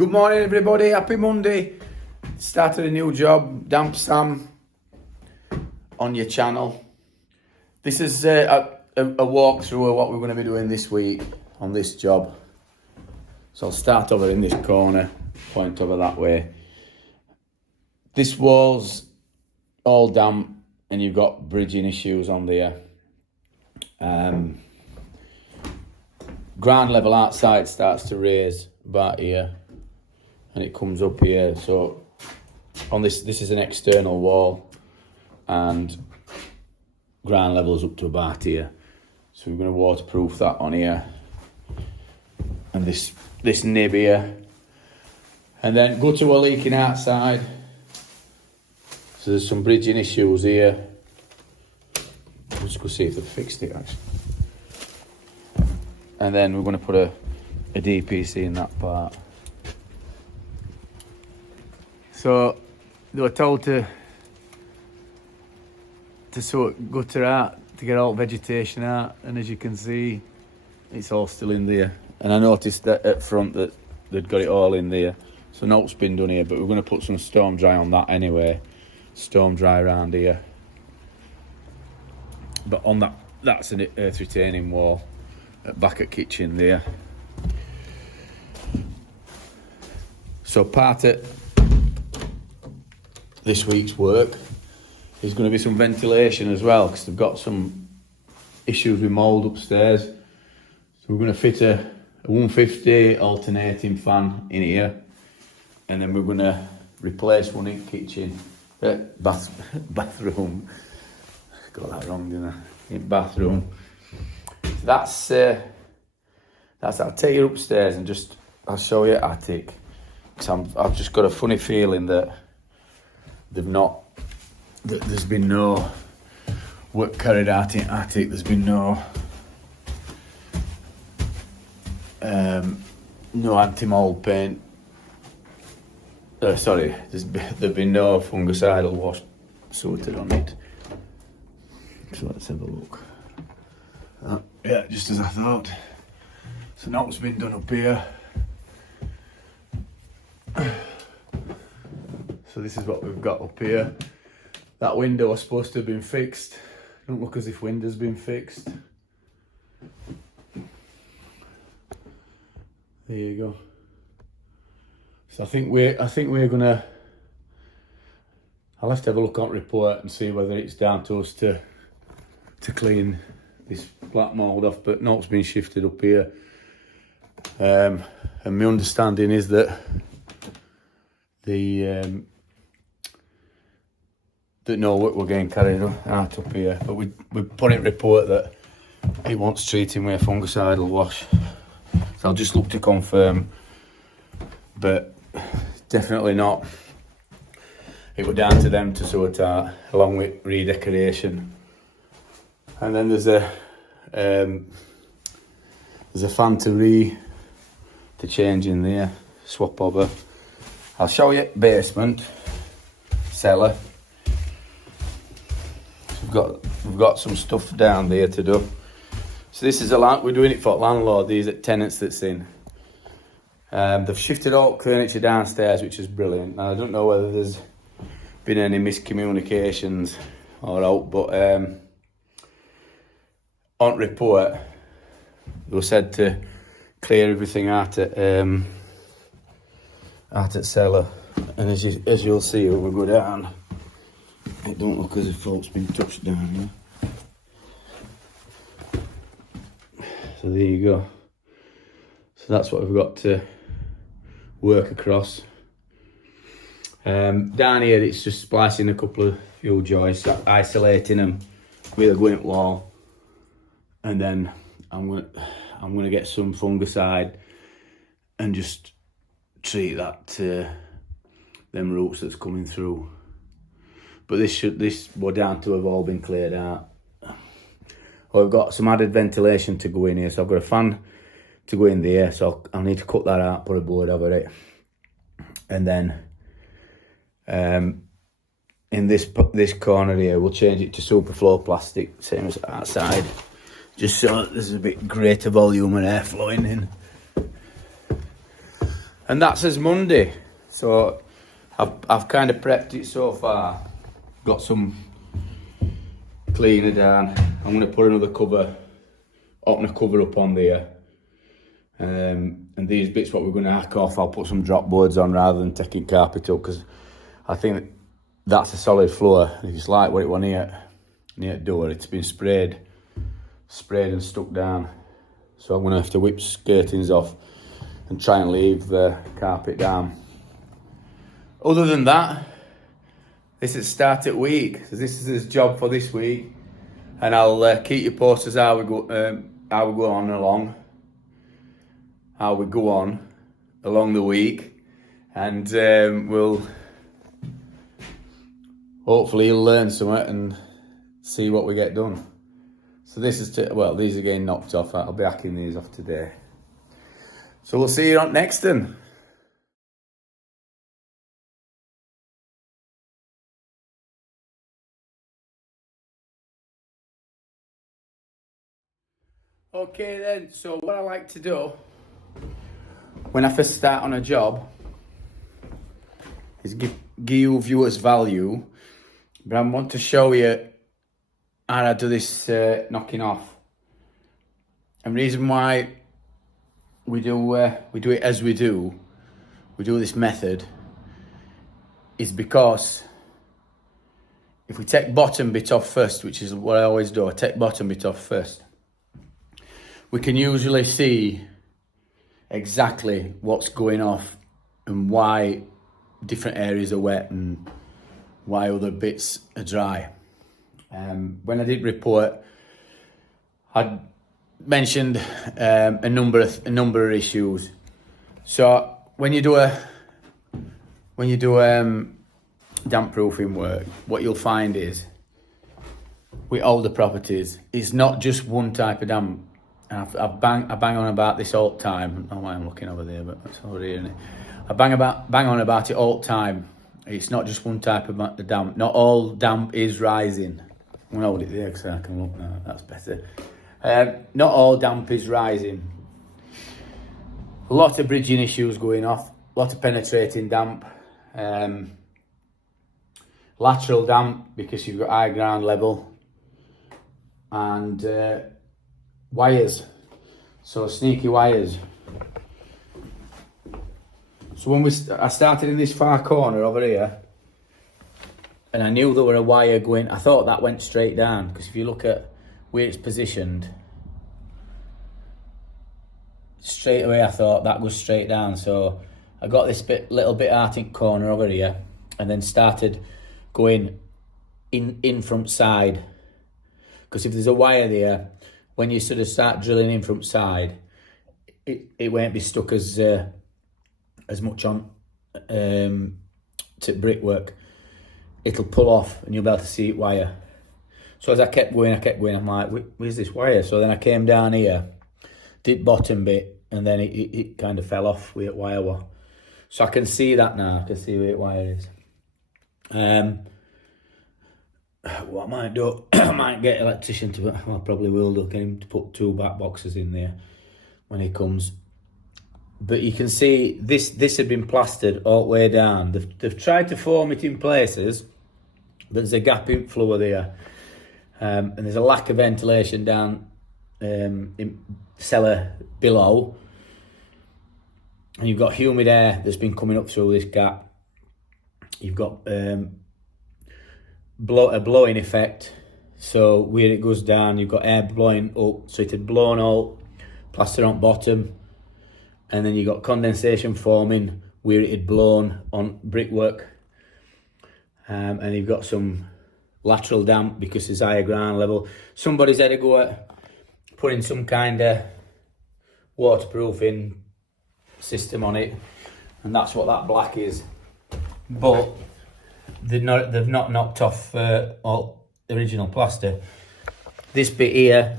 Good morning everybody, happy Monday. Started a new job, Damp Sam, on your channel. This is a walkthrough of what we're going to be doing this week on this job. So I'll start over in this corner, point over that way. This wall's all damp and you've got bridging issues on there. Ground level outside starts to raise about here and it comes up here. So on this is an external wall and ground level's up to about here. So we're going to waterproof that on here and this nib here, and then gutter were leaking outside. So there's some bridging issues here. Let's go see if they've fixed it actually. And then we're going to put a DPC in that part. So they were told to sort gutter out, to get all vegetation out, and as you can see, it's all still in there. And I noticed that at front that they'd got it all in there. So note's been done here, but we're going to put some storm dry on that anyway. Storm dry around here. But on that's an earth retaining wall back at kitchen there. So part of this week's work is going to be some ventilation as well, because they've got some issues with mould upstairs. So we're going to fit a 150 alternating fan in here, and then we're going to replace one in kitchen, bathroom. Got that wrong, didn't I? In bathroom. That's I'll take you upstairs and I'll show you attic. Because I've just got a funny feeling that there's been no work carried out in attic. There's been no anti-mold paint. Sorry, there's been no fungicidal wash sorted on it. So let's have a look. Yeah, just as I thought. So now what's been done up here. So this is what we've got up here. That window was supposed to have been fixed. Don't look as if window's been fixed. There you go. So I think we're gonna. I'll have to have a look on report and see whether it's down to us to clean this black mould off, but note's been shifted up here. And my understanding is that that no work we're getting carried out up here, but we put in report that it wants treating with a fungicidal wash. So I'll just look to confirm, but definitely not. It was down to them to sort out, along with redecoration. And then there's a fan to change in there, swap over. I'll show you basement, cellar. So we've got some stuff down there to do. So this is we're doing it for landlord. These are tenants that's in. They've shifted all furniture downstairs, which is brilliant. Now I don't know whether there's been any miscommunications or out, but on report they were said to clear everything out at cellar, and as you'll see when we go down, it don't look as if fault's been touched down here. So there you go. So that's what we've got to work across. Down here it's just splicing a couple of fuel joists, isolating them with a glint wall, and then I'm gonna get some fungicide and just treat that them roots that's coming through. But this we're down to have all been cleared out. I've got some added ventilation to go in here, so I've got a fan to go in there, so I'll need to cut that out, put a board over it, and then in this corner here we'll change it to superflow plastic, same as outside, just so there's a bit greater volume and air flowing in. And that says Monday. So I've kind of prepped it so far. Got some cleaner down. I'm going to put another cover, open a cover up on there. And these bits what we're going to hack off, I'll put some drop boards on rather than taking carpet up, because I think that's a solid floor. It's like what it was near the door. It's been sprayed and stuck down. So I'm going to have to whip skirtings off and try and leave the carpet down. Other than that, this is start at week. So this is his job for this week, and I'll keep you posted how we go on along the week, and we'll hopefully you'll learn something and see what we get done. So this is these are getting knocked off. I'll be hacking these off today. So we'll see you on next then. Okay then, so what I like to do when I first start on a job is give you viewers value, but I want to show you how I do this knocking off. And the reason why we do it as we do this method, is because if we take bottom bit off first, which is what I always do, I take bottom bit off first, we can usually see exactly what's going off and why different areas are wet and why other bits are dry. When I did report, I mentioned a number of issues. So when you do damp proofing work, what you'll find is with older properties, it's not just one type of damp. And I bang on about this all the time. I don't know why I'm looking over there, but it's over here, isn't it? I bang on about it all the time. It's not just one type of damp. Not all damp is rising. I'm gonna hold it there because I can look now. That's better. Not all damp is rising. A lot of bridging issues going off. A lot of penetrating damp. Lateral damp because you've got high ground level. And wires, so sneaky wires. So when I started in this far corner over here, and I knew there were a wire going, I thought that went straight down, because if you look at where it's positioned, straight away I thought that goes straight down. So I got this little bit Arctic corner over here, and then started going in front side, because if there's a wire there, when you sort of start drilling in front side, it won't be stuck as much on to brickwork. It'll pull off and you'll be able to see it wire. So as I kept going, I'm like, where's this wire? So then I came down here, did bottom bit, and then it kind of fell off where it wire was. So I can see that now, I can see where it wire is. What I might do, I might get an electrician to, well, I probably will do, get him to put 2 back boxes in there when he comes. But you can see this had been plastered all the way down. They've tried to form it in places, but there's a gap in floor there. And there's a lack of ventilation down in cellar below. And you've got humid air that's been coming up through this gap. You've got a blowing effect, so where it goes down you've got air blowing up, so it had blown all plaster on bottom, and then you got condensation forming where it had blown on brickwork, and you've got some lateral damp because it's higher ground level. Somebody's had to go at putting some kind of waterproofing system on it, and that's what that black is. But they've not knocked off all the original plaster. This bit here,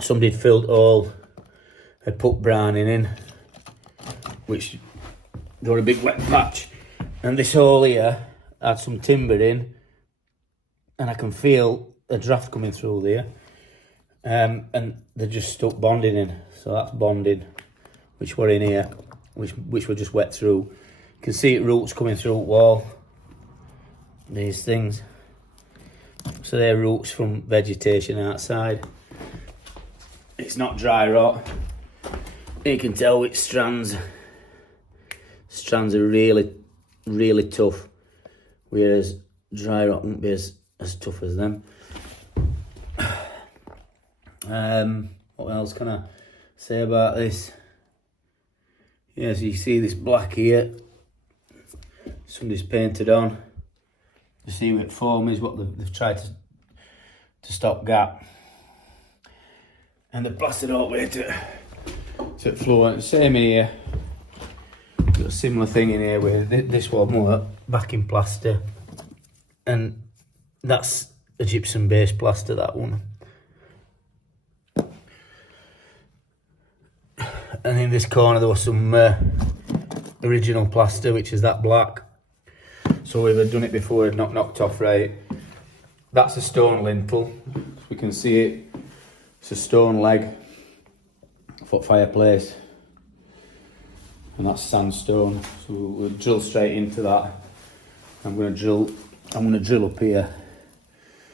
somebody had filled all, had put browning in, which got a big wet patch. And this hole here had some timber in, and I can feel a draft coming through there. And they just stuck bonding in, so that's bonding, which were in here. which were just wet through. You can see it roots coming through the wall. These things. So they're roots from vegetation outside. It's not dry rot. You can tell which strands. Strands are really, really tough, whereas dry rot won't be as tough as them. What else can I say about this? Yeah, so you see this black here. Somebody's painted on. You see what foam is, what they've tried to stop gap. And they've plastered all the way to floor. Same in here. Got a similar thing in here where this one more backing plaster. And that's a gypsum based plaster, that one. And in this corner there was some original plaster, which is that black. So we've done it before, not knocked off right. That's a stone lintel. We can see it. It's a stone leg, foot fireplace, and that's sandstone. So we'll drill straight into that. I'm gonna drill up here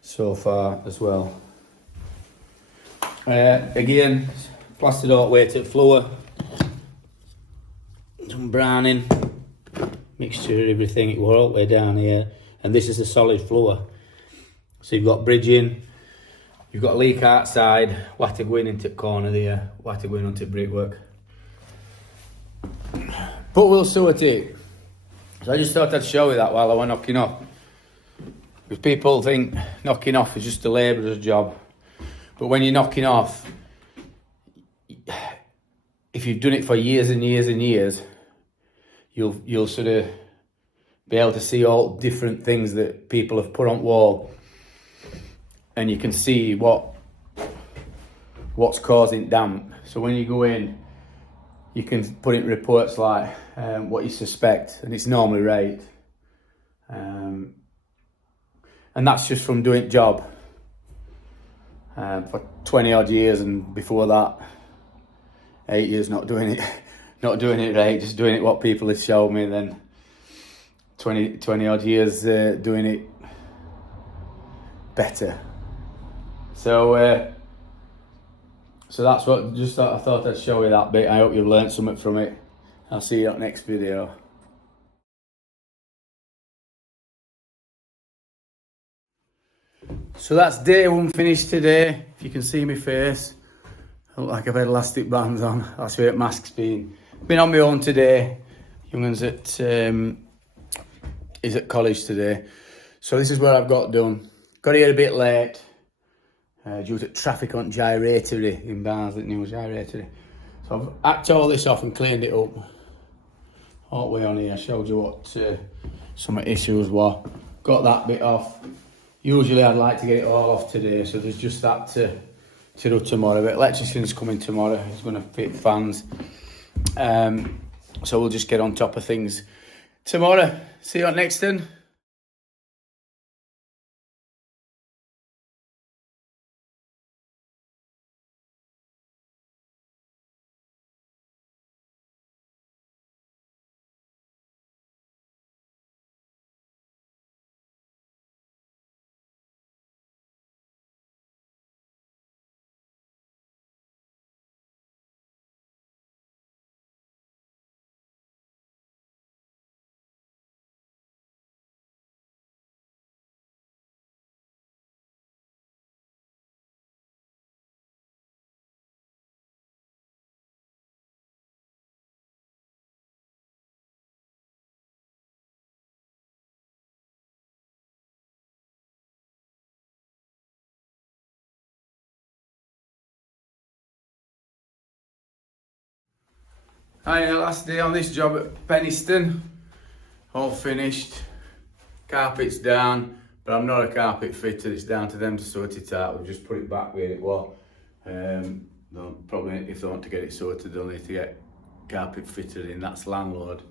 so far as well. Again, plastered all the way to the floor. Some browning, mixture of everything. It were all the way down here, and this is a solid floor. So you've got bridging, you've got a leak outside, water going into the corner there, water going onto brickwork. But we'll sort it. So I just thought I'd show you that while I was knocking off. Because people think knocking off is just a labourer's job. But when you're knocking off, if you've done it for years and years and years, you'll sort of be able to see all different things that people have put on wall, and you can see what's causing damp. So when you go in, you can put in reports like what you suspect, and it's normally right. And that's just from doing job for 20 odd years, and before that 8 years not doing it right, just doing it what people have shown me, and then 20 odd years doing it better. So that's what I thought I'd show you that bit. I hope you've learned something from it. I'll see you at the next video. So that's day one finished today. If you can see my face, I look like I've had elastic bands on. That's where the mask's been. Been on my own today. Young'un's is at college today. So this is what I've got done. Got here a bit late due to traffic on Gyratory in Barnsley, new Gyratory. So I've hacked all this off and cleaned it up. All the way on here, I showed you what some issues were. Got that bit off. Usually I'd like to get it all off today, so there's just that to do tomorrow. But electrician's coming tomorrow. He's going to fit fans. So we'll just get on top of things tomorrow. See you at Nexton. Hi, last day on this job at Penistone. All finished. Carpet's down, but I'm not a carpet fitter. It's down to them to sort it out. We've just put it back where it was. Probably if they want to get it sorted, they'll need to get carpet fitted in. That's landlord,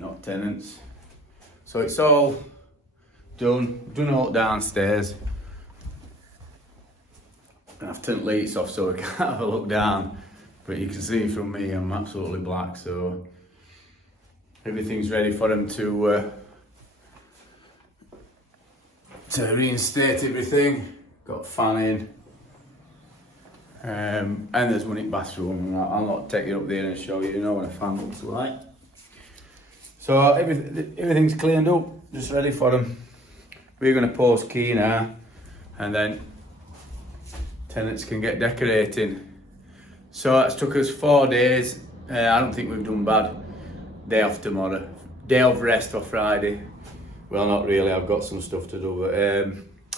not tenants. So it's all done. Done all downstairs. And I've turned lights off so we can't have a look down. But you can see from me, I'm absolutely black, so everything's ready for them to reinstate everything. Got fanning, and there's one in bathroom, and I'll not take you up there and show you, you know what a fan looks like. So everything's cleaned up, just ready for them. We're going to post key now, and then tenants can get decorating. So it's took us 4 days. I don't think we've done bad. Day off tomorrow, day of rest for Friday. Well, not really, I've got some stuff to do, but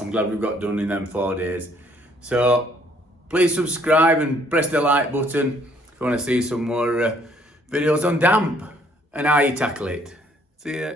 I'm glad we've got done in them 4 days. So please subscribe and press the like button if you want to see some more videos on damp and how you tackle it. See ya.